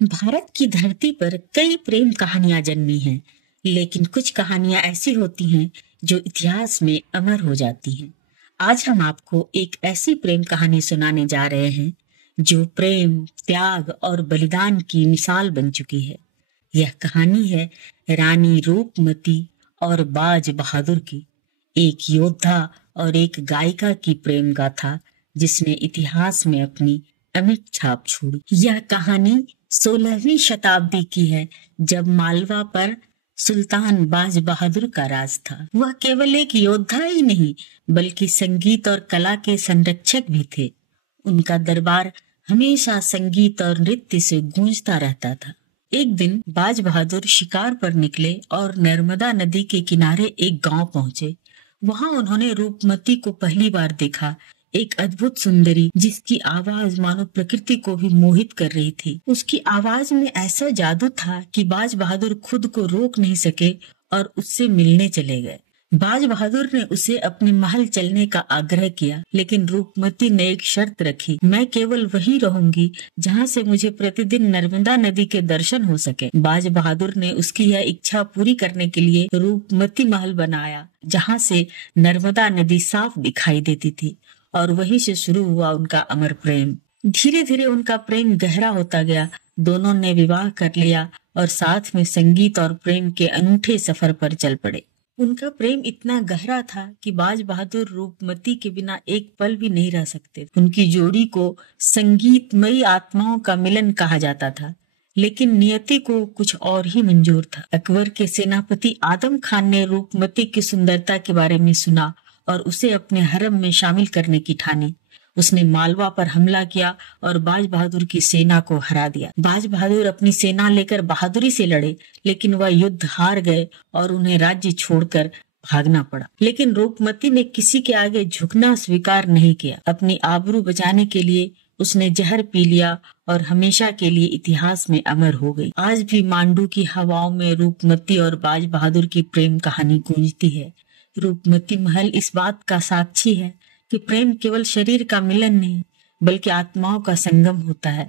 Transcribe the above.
भारत की धरती पर कई प्रेम कहानियां जन्मी हैं, लेकिन कुछ कहानियां ऐसी होती हैं जो इतिहास में अमर हो जाती हैं। आज हम आपको एक ऐसी प्रेम कहानी सुनाने जा रहे हैं जो प्रेम, त्याग और बलिदान की मिसाल बन चुकी है। यह कहानी है रानी रूपमती और बाज बहादुर की, एक योद्धा और एक गायिका की प्रेम गाथा जिसने इतिहास में अपनी अमिट छाप छोड़ी। यह कहानी 16वीं शताब्दी की है, जब मालवा पर सुल्तान बाज बहादुर का राज था। वह केवल एक योद्धा ही नहीं, बल्कि संगीत और कला के संरक्षक भी थे। उनका दरबार हमेशा संगीत और नृत्य से गूंजता रहता था। एक दिन बाज बहादुर शिकार पर निकले और नर्मदा नदी के किनारे एक गांव पहुंचे। वहां उन्होंने रूपमती को पहली बार देखा, एक अद्भुत सुंदरी जिसकी आवाज मानो प्रकृति को भी मोहित कर रही थी। उसकी आवाज में ऐसा जादू था कि बाज बहादुर खुद को रोक नहीं सके और उससे मिलने चले गए। बाज बहादुर ने उसे अपने महल चलने का आग्रह किया, लेकिन रूपमती ने एक शर्त रखी, मैं केवल वहीं रहूंगी जहां से मुझे प्रतिदिन नर्मदा नदी के दर्शन हो सके। बाज बहादुर ने उसकी यह इच्छा पूरी करने के लिए रूपमती महल बनाया, जहां से नर्मदा नदी साफ दिखाई देती थी, और वहीं से शुरू हुआ उनका अमर प्रेम। धीरे धीरे उनका प्रेम गहरा होता गया। दोनों ने विवाह कर लिया और साथ में संगीत और प्रेम के अनूठे सफर पर चल पड़े। उनका प्रेम इतना गहरा था कि बाज बहादुर रूपमती के बिना एक पल भी नहीं रह सकते। उनकी जोड़ी को संगीतमयी आत्माओं का मिलन कहा जाता था, लेकिन नियति को कुछ और ही मंजूर था। अकबर के सेनापति आदम खान ने रूपमती की सुंदरता के बारे में सुना और उसे अपने हरम में शामिल करने की ठानी। उसने मालवा पर हमला किया और बाज बहादुर की सेना को हरा दिया। बाज बहादुर अपनी सेना लेकर बहादुरी से लड़े, लेकिन वह युद्ध हार गए और उन्हें राज्य छोड़कर भागना पड़ा। लेकिन रूपमती ने किसी के आगे झुकना स्वीकार नहीं किया। अपनी आबरू बचाने के लिए उसने जहर पी लिया और हमेशा के लिए इतिहास में अमर हो गई। आज भी मांडू की हवाओं में रूपमती और बाज बहादुर की प्रेम कहानी गूंजती है। रूपमती महल इस बात का साक्षी है कि प्रेम केवल शरीर का मिलन नहीं, बल्कि आत्माओं का संगम होता है।